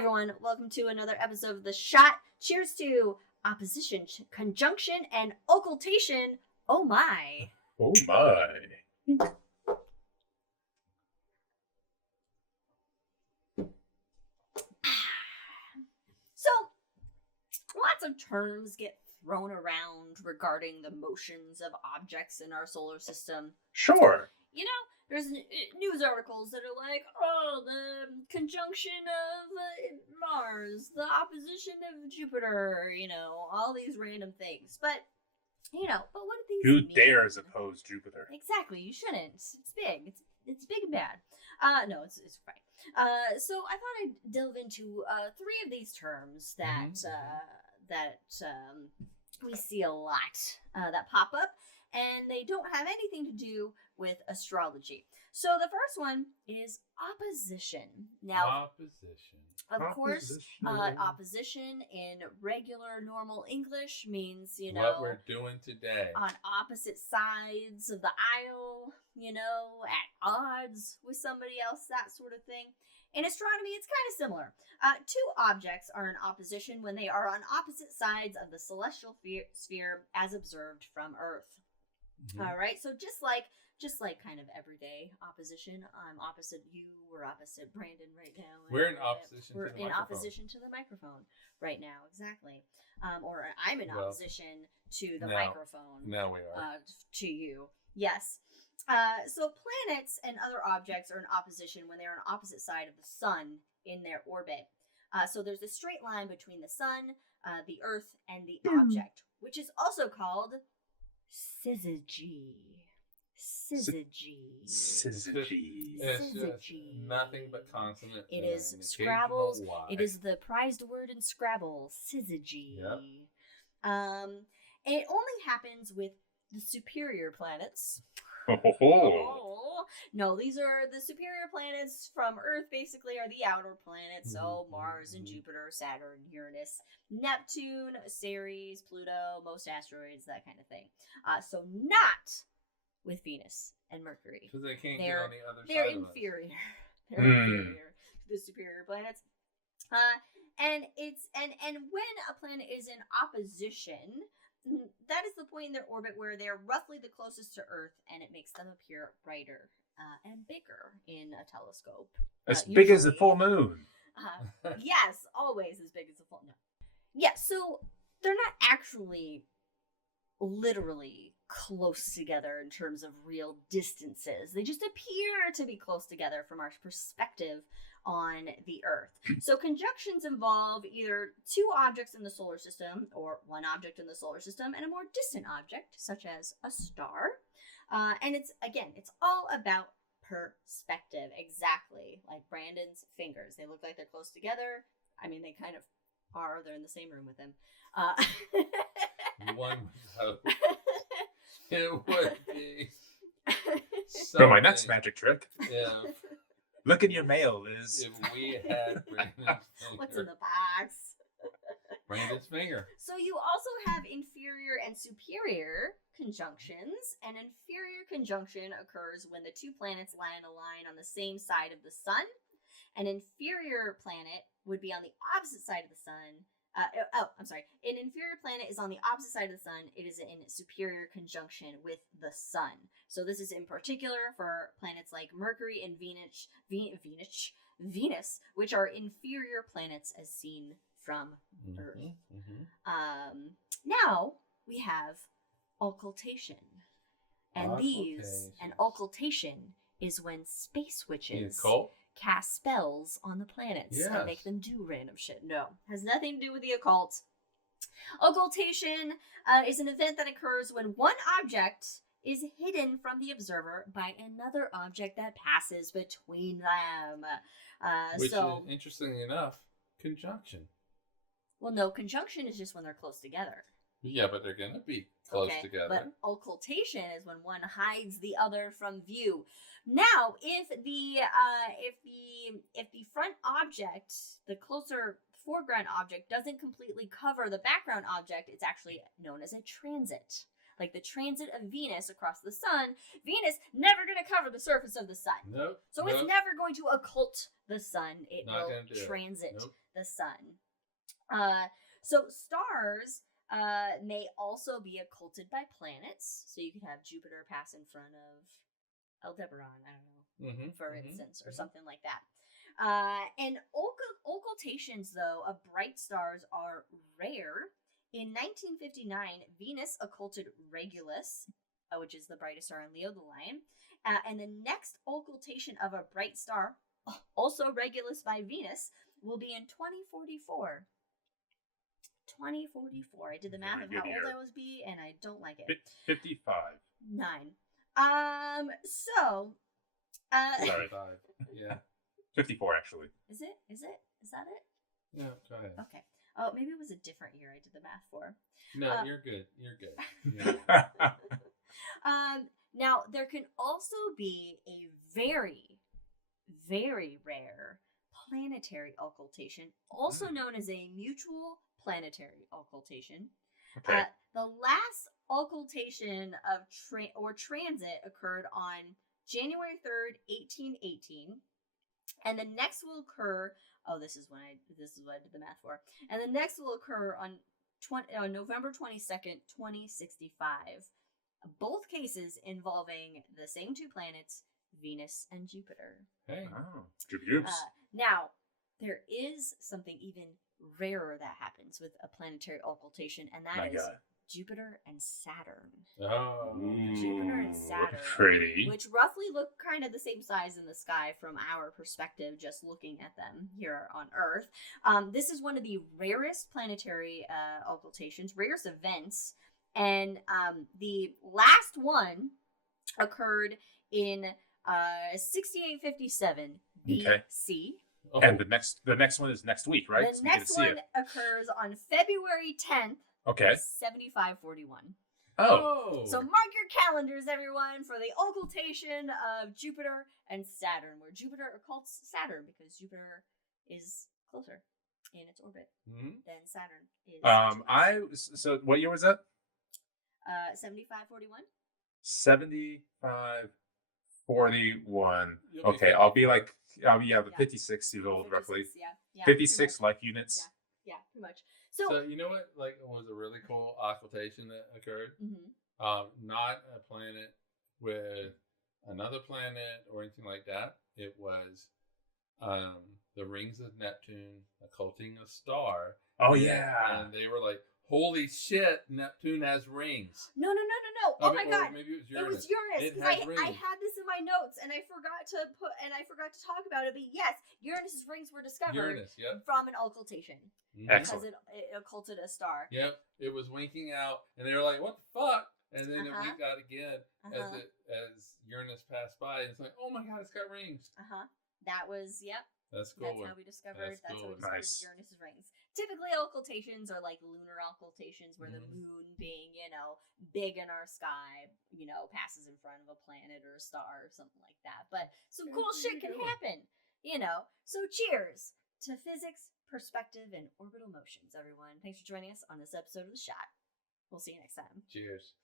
everyone, welcome to another episode of The Shot. Cheers to opposition, conjunction, and occultation. Oh my. Oh my. So, lots of terms get thrown around regarding the motions of objects in our solar system. Sure. You know, there's news articles that are like, oh, the conjunction of Mars, the opposition of Jupiter, all these random things. But what do these Who mean? dares oppose Jupiter? Exactly, you shouldn't. It's big. It's big and bad. No, it's fine. So I thought I'd delve into three of these terms that we see a lot that pop up, and they don't have anything to do with astrology. So the first one is opposition. Now, of course, opposition in regular, normal English means, what we're doing today. On opposite sides of the aisle, at odds with somebody else, that sort of thing. In astronomy, it's kind of similar. Two objects are in opposition when they are on opposite sides of the celestial sphere as observed from Earth. Mm-hmm. All right, so just like kind of everyday opposition. I'm opposite you. We're opposite Brandon right now. We're in opposition. We're in opposition to the microphone right now. Exactly. Or I'm in opposition to the microphone. Now we are. To you. Yes. So planets and other objects are in opposition when they're on opposite side of the sun in their orbit. So there's a straight line between the sun, the Earth, and the object, which is also called syzygy. Syzygy. It's just nothing but consonants. It is Scrabble's. It is the prized word in Scrabble. Syzygy. Yep. It only happens with the superior planets. Oh. No, these are the superior planets from Earth, basically, are the outer planets. So Mars and Jupiter, Saturn, Uranus, Neptune, Ceres, Pluto, most asteroids, that kind of thing. So not with Venus and Mercury. Because they can't get on the other side. They're inferior. They're inferior to the superior planets. And when a planet is in opposition, that is the point in their orbit where they're roughly the closest to Earth, and it makes them appear brighter and bigger in a telescope. As big as the full moon. Yes, always as big as the full moon. Yeah, so they're not actually literally close together in terms of real distances. They just appear to be close together from our perspective on the Earth. So conjunctions involve either two objects in the solar system or one object in the solar system and a more distant object, such as a star. And it's all about perspective. Exactly like Brandon's fingers. They look like they're close together. I mean, they kind of are. They're in the same room with him. One would hope. It would be. For my next magic trick. Yeah. Look in your mail, Liz. If we had Brandon's finger. What's in the box? Brandon's finger. So you also have inferior and superior conjunctions. An inferior conjunction occurs when the two planets lie in a line on the same side of the sun. An inferior planet would be on the opposite side of the sun. An inferior planet is on the opposite side of the sun. It is in superior conjunction with the sun. So this is in particular for planets like Mercury and Venus, which are inferior planets as seen from Earth. Mm-hmm. Now we have occultation. And occultation is when space witches cast spells on the planets and make them do random shit. No, has nothing to do with the occult. Occultation is an event that occurs when one object is hidden from the observer by another object that passes between them. Which is, interestingly enough, conjunction. Well, no, conjunction is just when they're close together. Yeah, but they're going to be close together. But occultation is when one hides the other from view. Now, if the front object, the closer foreground object, doesn't completely cover the background object, it's actually known as a transit. like the transit of Venus across the sun, Venus never going to cover the surface of the sun. Nope. So it's never going to occult the sun. It Not will gonna do it. transit Nope. the sun. So stars may also be occulted by planets. So you could have Jupiter pass in front of Aldebaran, I don't know, for instance, or something like that. And occultations, though, of bright stars are rare. In 1959, Venus occulted Regulus, which is the brightest star in Leo the Lion. And the next occultation of a bright star, also Regulus by Venus, will be in 2044. 2044. I did the math of how old I was and I don't like it. 55. 9. Sorry. 5. Yeah. 54, actually. Is it? Is that it? Yeah, go ahead. Okay. Oh, maybe it was a different year I did the math for. No, you're good. You're good. Yeah. Now, there can also be a very, very rare planetary occultation, also known as a mutual planetary occultation. Okay. The last occultation of transit occurred on January 3rd, 1818, and the next will occur. Oh, this is what I did the math for. And the next will occur on November 22nd, 2065. Both cases involving the same two planets, Venus and Jupiter. Hey. Oh, Jupiter. Now, there is something even rarer that happens with a planetary occultation, and that is Jupiter and Saturn. Oh. Jupiter and Saturn. Pretty. Which roughly look kind of the same size in the sky from our perspective, just looking at them here on Earth. This is one of the rarest planetary occultations, rarest events. And the last one occurred in 6857 BC. Oh. And the next one is next week, right? The next one occurs on February 10th. Okay. 7541. Oh. So mark your calendars, everyone, for the occultation of Jupiter and Saturn, where Jupiter occults Saturn because Jupiter is closer in its orbit than Saturn is. So what year was that? 7541. 7541. You'll be Okay, I'll be 56 years old, 56, roughly. Yeah. 56 life units. Yeah, pretty much. So you know what? Like, was a really cool occultation that occurred. Not a planet with another planet or anything like that. It was the rings of Neptune occulting a star. Oh yeah. And they were like, "Holy shit! Neptune has rings." No. Oh my god. Maybe it was It Uranus. was Uranus because I rings. had this in my notes and I forgot to talk about it. But yes, Uranus's rings were discovered from an occultation. Excellent. Because it occulted a star. Yep, it was winking out, and they were like, "What the fuck?" And then it winked out again as Uranus passed by, and it's like, "Oh my god, it's got rings." That was That's cool. That's how we discovered. Nice. Uranus's rings. Typically, occultations are like lunar occultations, where the moon, being big in our sky, passes in front of a planet or a star or something like that. But some cool shit can happen, So cheers to physics, perspective, and orbital motions, everyone. Thanks for joining us on this episode of The Shot. We'll see you next time. Cheers.